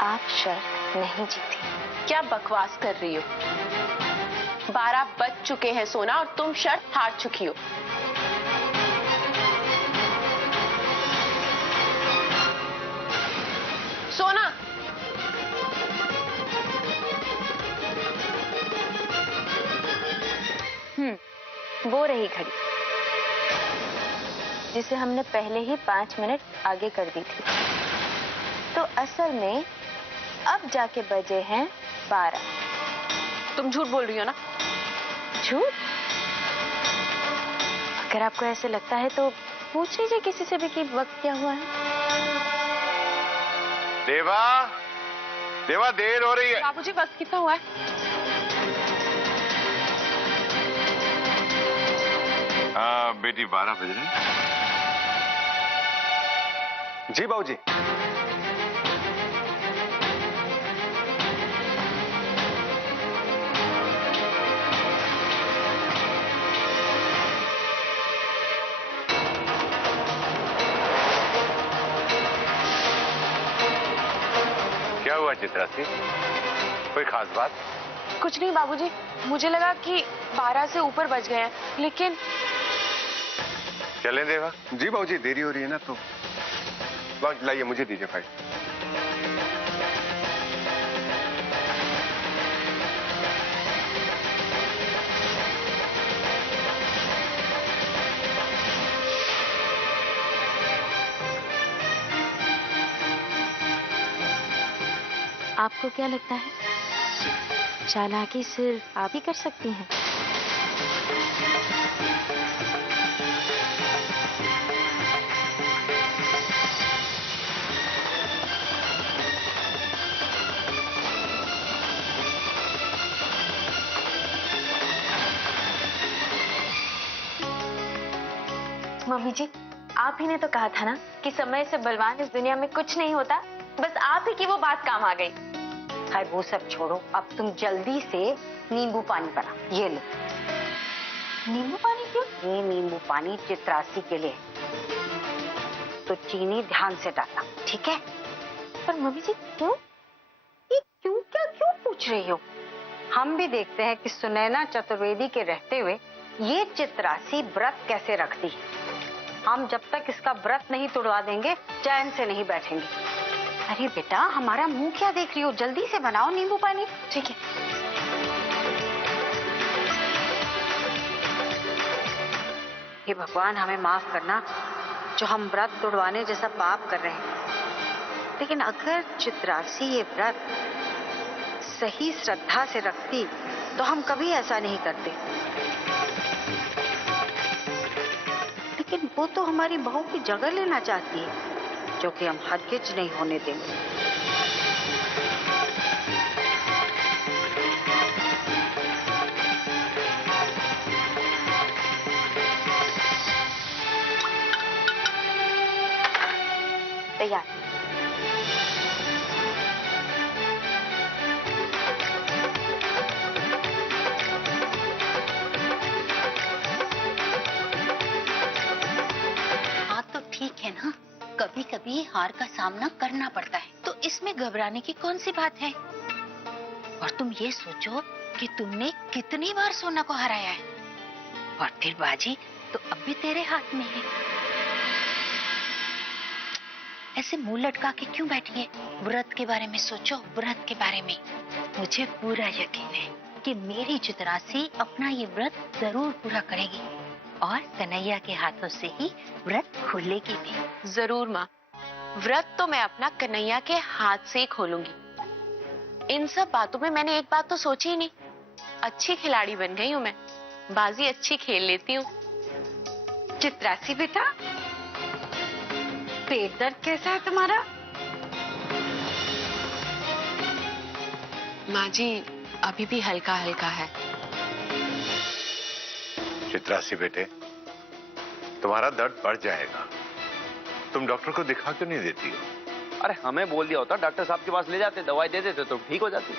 आप शर्त नहीं जीती। क्या बकवास कर रही हो? 12 बज चुके हैं सोना और तुम शर्त हार चुकी हो। सोना, वो रही घड़ी जिसे हमने पहले ही 5 मिनट आगे कर दी थी। तो असल में अब जाके बजे हैं 12। तुम झूठ बोल रही हो ना? झूठ? अगर आपको ऐसे लगता है तो पूछ लीजिए किसी से भी कि वक्त क्या हुआ है। देवा, देवा देर हो रही है। बाबूजी वक्त कितना हुआ है? बेटी 12 बज रहे हैं। जी बाबूजी। क्या हुआ चित्रा सी? कोई खास बात? कुछ नहीं बाबूजी, मुझे लगा कि 12 से ऊपर बज गए हैं, लेकिन चलें देवा? जी बाबूजी, देरी हो रही है ना तो लाइए मुझे दीजिए फाइल। आपको क्या लगता है चालाकी सिर्फ आप ही कर सकती हैं? मम्मी जी, आप ही ने तो कहा था ना कि समय से बलवान इस दुनिया में कुछ नहीं होता। बस आप ही की वो बात काम आ गई। हाय वो सब छोड़ो, अब तुम जल्दी से नींबू पानी बना। ये लो। नींबू पानी क्यों? ये नींबू पानी चित्रासी के लिए, तो चीनी ध्यान से डालना, ठीक है? पर मम्मी जी क्यों? ये क्यों पूछ रही हो? हम भी देखते हैं कि सुनैना चतुर्वेदी के रहते हुए ये चित्रासी व्रत कैसे रखती। हम जब तक इसका व्रत नहीं तोड़वा देंगे चैन से नहीं बैठेंगे। अरे बेटा, हमारा मुंह क्या देख रही हो? जल्दी से बनाओ नींबू पानी। ठीक है। हे भगवान, हमें माफ करना जो हम व्रत तोड़वाने जैसा पाप कर रहे हैं। लेकिन अगर चित्रासी ये व्रत सही श्रद्धा से रखती तो हम कभी ऐसा नहीं करते। लेकिन वो तो हमारी बहू की जगह लेना चाहती है, जो कि हम हरगिज नहीं होने देंगे। तैयार। ठीक है ना, कभी कभी हार का सामना करना पड़ता है, तो इसमें घबराने की कौन सी बात है? और तुम ये सोचो कि तुमने कितनी बार सोना को हराया है, और फिर बाजी तो अब भी तेरे हाथ में है। ऐसे मुंह लटका के क्यों बैठी है? व्रत के बारे में सोचो, व्रत के बारे में। मुझे पूरा यकीन है कि मेरी चित्रासी अपना ये व्रत जरूर पूरा करेगी, और कन्हैया के हाथों से ही व्रत खुलेगी भी। जरूर माँ, व्रत तो मैं अपना कन्हैया के हाथ से ही खोलूंगी। इन सब बातों में मैंने एक बात तो सोची ही नहीं। अच्छी खिलाड़ी बन गई हूँ मैं, बाजी अच्छी खेल लेती हूँ। चित्रासी बेटा, पेट दर्द कैसा है तुम्हारा? माँ जी अभी भी हल्का हल्का है। चित्रासी बेटे, तुम्हारा दर्द बढ़ जाएगा। तुम डॉक्टर को दिखा क्यों नहीं देती हो? अरे हमें बोल दिया होता, डॉक्टर साहब के पास ले जाते, दवाई दे देते तो ठीक हो जाती।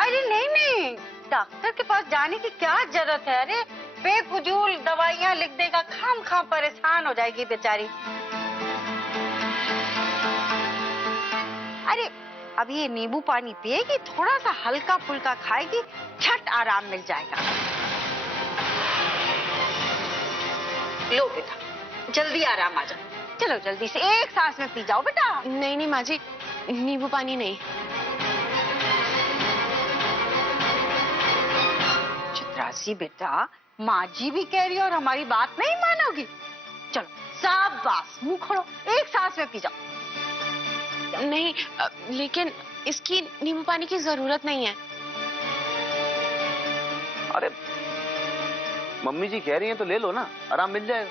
अरे नहीं, डॉक्टर के पास जाने की क्या जरूरत है? अरे बेफजूल दवाइयां लिख देगा, खाम परेशान हो जाएगी बेचारी। अरे अब ये नींबू पानी पिएगी, थोड़ा सा हल्का फुल्का खाएगी, झट आराम मिल जाएगा। लो बेटा, जल्दी आराम आ जाए। चलो जल्दी से एक सांस में पी जाओ बेटा। नहीं नहीं माँ जी, नींबू पानी नहीं। चित्रासी बेटा, माँ जी भी कह रही है और हमारी बात नहीं मानोगी। चलो शाबाश, मुंह खोलो, एक सांस में पी जाओ। नहीं, लेकिन इसकी नींबू पानी की जरूरत नहीं है। अरे मम्मी जी कह रही हैं तो ले लो ना, आराम मिल जाएगा।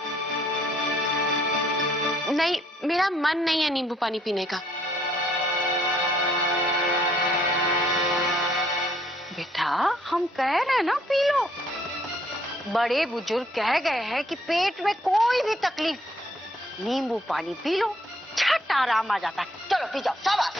नहीं, मेरा मन नहीं है नींबू पानी पीने का। बेटा हम कह रहे हैं ना, पी लो। बड़े बुजुर्ग कह गए हैं कि पेट में कोई भी तकलीफ, नींबू पानी पी लो, झट आराम आ जाता है। चलो पी जाओ, शाबाश।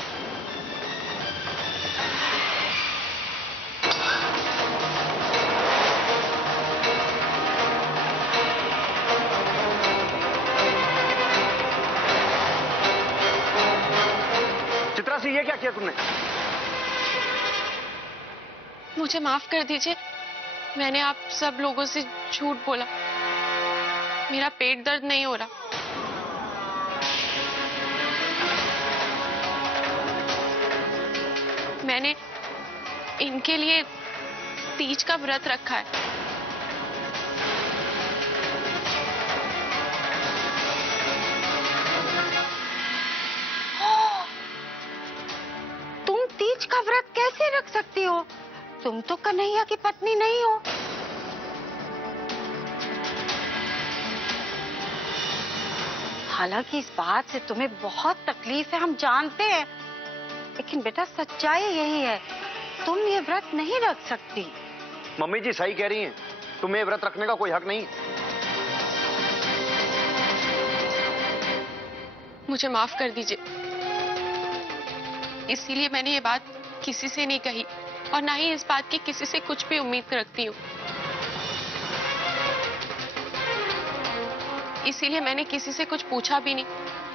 चित्रासी, ये क्या किया तुमने? मुझे माफ कर दीजिए, मैंने आप सब लोगों से झूठ बोला। मेरा पेट दर्द नहीं हो रहा। मैंने इनके लिए तीज का व्रत रखा है। तुम तीज का व्रत कैसे रख सकती हो? तुम तो कन्हैया की पत्नी नहीं हो। हालांकि इस बात से तुम्हें बहुत तकलीफ है, हम जानते हैं, लेकिन बेटा सच्चाई यही है, तुम ये व्रत नहीं रख सकती। मम्मी जी सही कह रही हैं, तुम्हें व्रत रखने का कोई हक नहीं। मुझे माफ कर दीजिए, इसीलिए मैंने ये बात किसी से नहीं कही और ना ही इस बात की किसी से कुछ भी उम्मीद रखती हूँ। इसीलिए मैंने किसी से कुछ पूछा भी नहीं,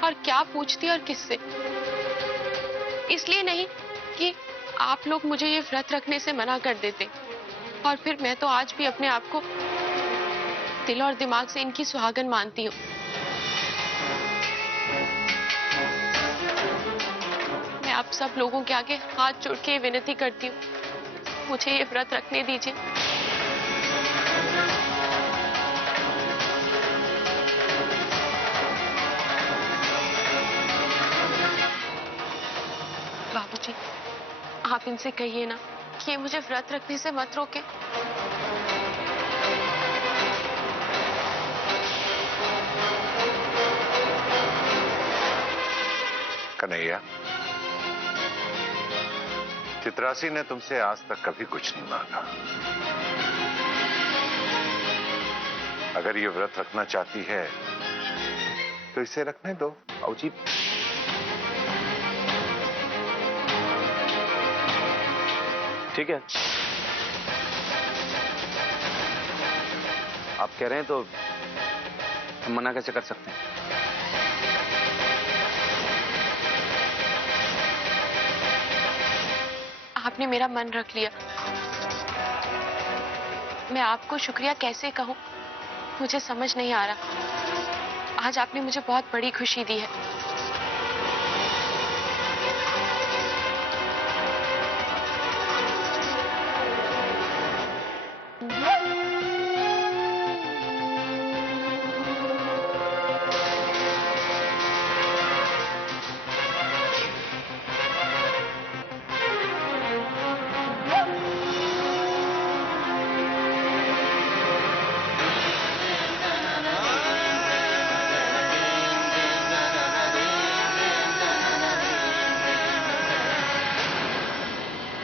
और क्या पूछती और किससे। इसलिए नहीं कि आप लोग मुझे ये व्रत रखने से मना कर देते, और फिर मैं तो आज भी अपने आप को दिल और दिमाग से इनकी सुहागन मानती हूँ। मैं आप सब लोगों के आगे हाथ जोड़ के विनती करती हूँ, मुझे ये व्रत रखने दीजिए। बाबूजी, आप इनसे कहिए ना कि ये मुझे व्रत रखने से मत रोके। कन्हैया, चित्रासी ने तुमसे आज तक कभी कुछ नहीं मांगा। अगर ये व्रत रखना चाहती है तो इसे रखने दो। बाबूजी, ठीक है, आप कह रहे हैं तो हम मना कैसे कर सकते हैं? आपने मेरा मन रख लिया, मैं आपको शुक्रिया कैसे कहूं, मुझे समझ नहीं आ रहा। आज आपने मुझे बहुत बड़ी खुशी दी है।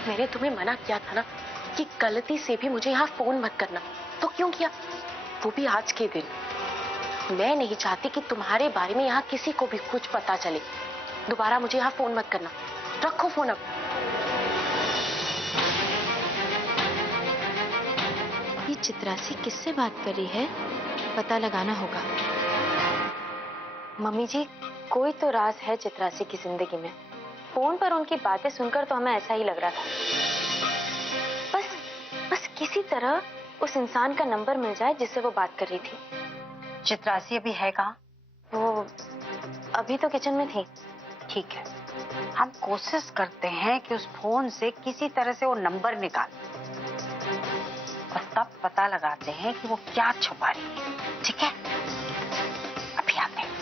मैंने तुम्हें मना किया था ना कि गलती से भी मुझे यहाँ फोन मत करना, तो क्यों किया? वो भी आज के दिन। मैं नहीं चाहती कि तुम्हारे बारे में यहाँ किसी को भी कुछ पता चले। दोबारा मुझे यहाँ फोन मत करना। रखो फोन अब। ये चित्रासी किससे बात कर रही है, पता लगाना होगा। मम्मी जी, कोई तो राज है चित्रासी की जिंदगी में, फोन पर उनकी बातें सुनकर तो हमें ऐसा ही लग रहा था। बस किसी तरह उस इंसान का नंबर मिल जाए जिससे वो बात कर रही थी। चित्रासी अभी है कहाँ? वो अभी तो किचन में थी। ठीक है, हम कोशिश करते हैं कि उस फोन से किसी तरह से वो नंबर निकाल और तब पता लगाते हैं कि वो क्या छुपा रही है। ठीक है, अभी आते हैं।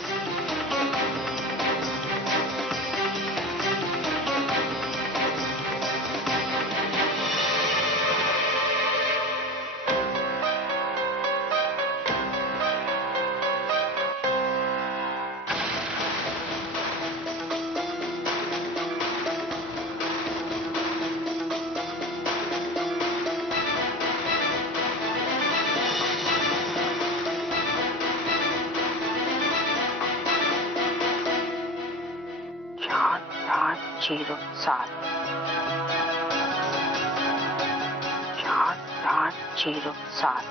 जीरो 7 4807।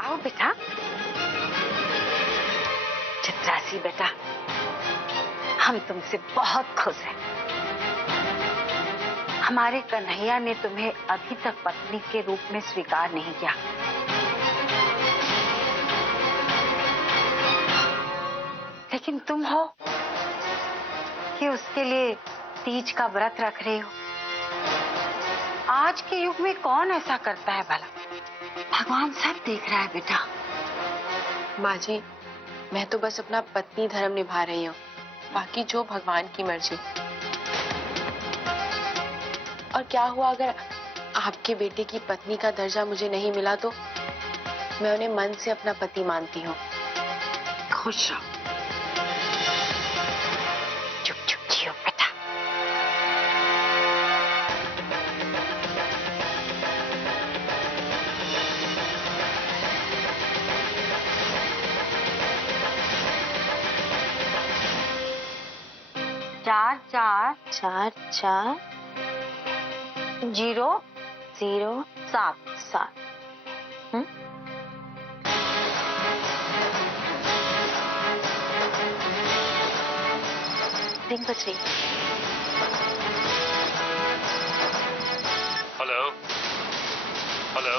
आओ बेटा। चित्रासी बेटा, हम तुमसे बहुत खुश हैं। हमारे कन्हैया ने तुम्हें अभी तक पत्नी के रूप में स्वीकार नहीं किया, लेकिन तुम हो कि उसके लिए तीज का व्रत रख रहे हो। आज के युग में कौन ऐसा करता है भला? भगवान सब देख रहा है बेटा। माँ जी, मैं तो बस अपना पत्नी धर्म निभा रही हूँ, बाकी जो भगवान की मर्जी। और क्या हुआ अगर आपके बेटे की पत्नी का दर्जा मुझे नहीं मिला तो? मैं उन्हें मन से अपना पति मानती हूँ। खुश रहो, चुप चुप जियो बेटा। चार 4407। 3 बज रही। Hello hello.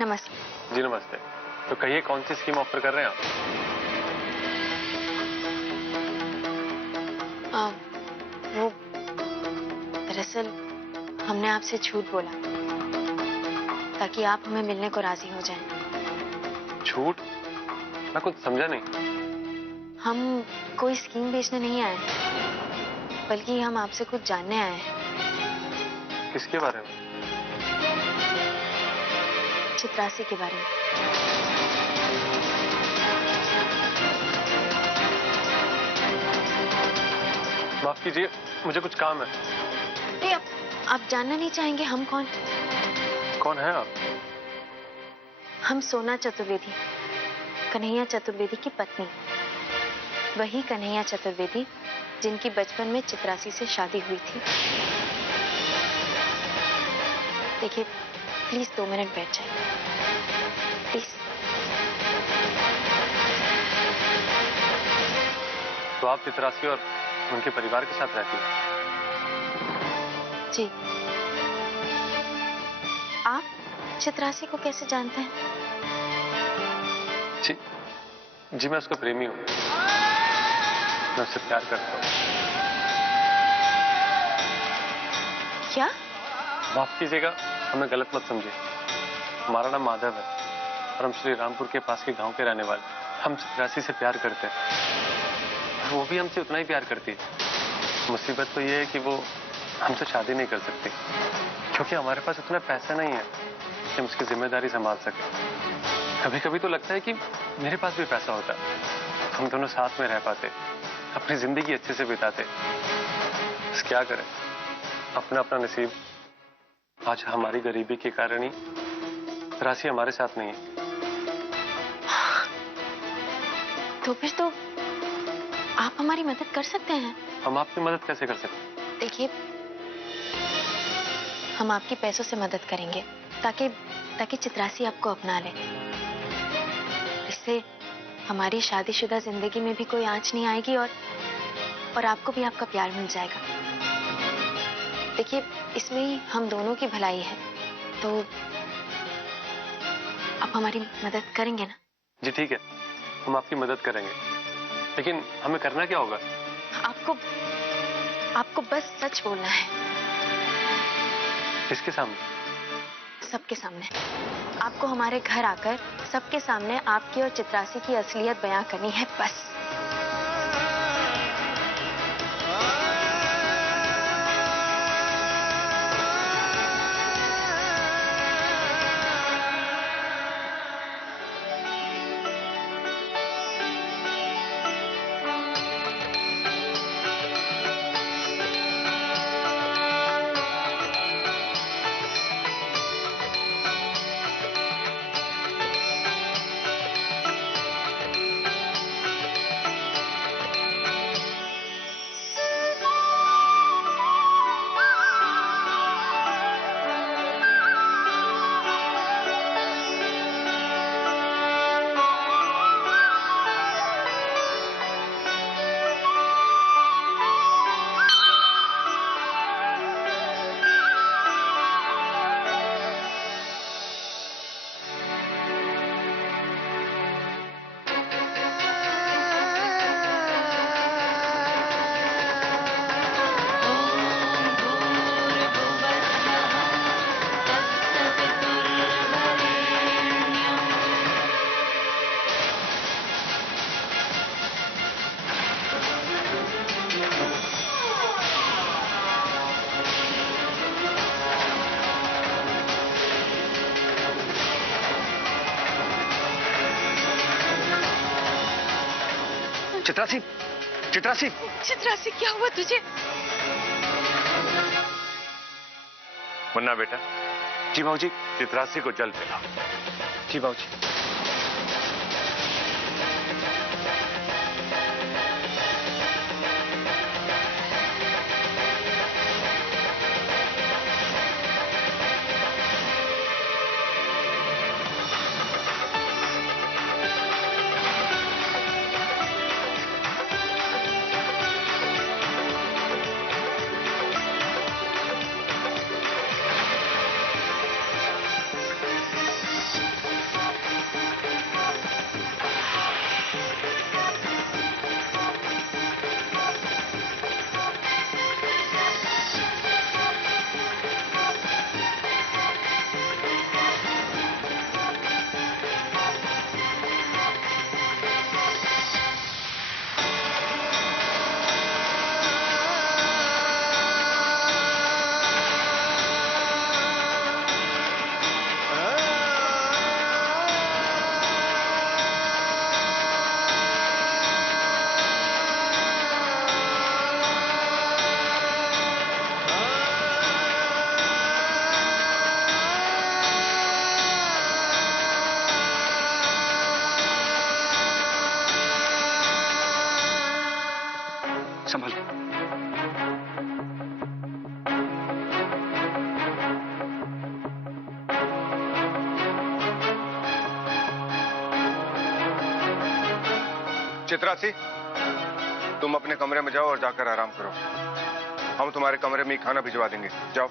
नमस्ते। जी नमस्ते। तो कहिए कौन सी स्कीम ऑफर कर रहे हैं आप? वो दरअसल हमने आपसे झूठ बोला ताकि आप हमें मिलने को राजी हो जाएं। झूठ? मैं कुछ समझा नहीं। हम कोई स्कीम बेचने नहीं आए, बल्कि हम आपसे कुछ जानने आए हैं। किसके बारे में? चित्रासी के बारे में। माफ कीजिए, मुझे कुछ काम है। नहीं, आप जानना नहीं चाहेंगे हम कौन? कौन है आप? हम सोना चतुर्वेदी, कन्हैया चतुर्वेदी की पत्नी। वही कन्हैया चतुर्वेदी जिनकी बचपन में चित्रासी से शादी हुई थी। देखिए, प्लीज 2 मिनट बैठ जाइए, प्लीज। तो आप चित्रासी और उनके परिवार के साथ रहती हैं? जी। आप चित्रासी को कैसे जानते हैं? जी मैं उसका प्रेमी हूँ। मैं उससे प्यार करता हूँ। क्या? माफ कीजिएगा, हमें गलत मत समझिए। हमारा नाम माधव है और हम श्री रामपुर के पास के गांव के रहने वाले। हम चित्रासी से प्यार करते हैं। वो भी हमसे उतना ही प्यार करती है। मुसीबत तो ये है कि वो हमसे शादी नहीं कर सकती, क्योंकि हमारे पास उतना पैसा नहीं है कि हम उसकी जिम्मेदारी संभाल सकें। कभी कभी तो लगता है कि मेरे पास भी पैसा होता, हम दोनों साथ में रह पाते, अपनी जिंदगी अच्छे से बिताते। बस क्या करें, अपना अपना नसीब। आज हमारी गरीबी के कारण ही राशि हमारे साथ नहीं है। तो फिर तो आप हमारी मदद कर सकते हैं। हम आपकी मदद कैसे कर सकते हैं? देखिए, हम आपकी पैसों से मदद करेंगे ताकि ताकि चित्रासी आपको अपना ले। इससे हमारी शादीशुदा जिंदगी में भी कोई आंच नहीं आएगी और आपको भी आपका प्यार मिल जाएगा। देखिए, इसमें ही हम दोनों की भलाई है, तो आप हमारी मदद करेंगे ना? जी ठीक है, हम आपकी मदद करेंगे, लेकिन हमें करना क्या होगा? आपको बस सच बोलना है। किसके सामने? सबके सामने। आपको हमारे घर आकर सबके सामने आपकी और चित्रासी की असलियत बयां करनी है, बस। चित्रासी, चित्रासी, चित्रासी, क्या हुआ तुझे? मुन्ना बेटा, जी बाबूजी। चित्रासी को जल पिलाओ। जी बाबूजी। संभल। चित्रासी, तुम अपने कमरे में जाओ और जाकर आराम करो। हम तुम्हारे कमरे में ही खाना भिजवा देंगे, जाओ।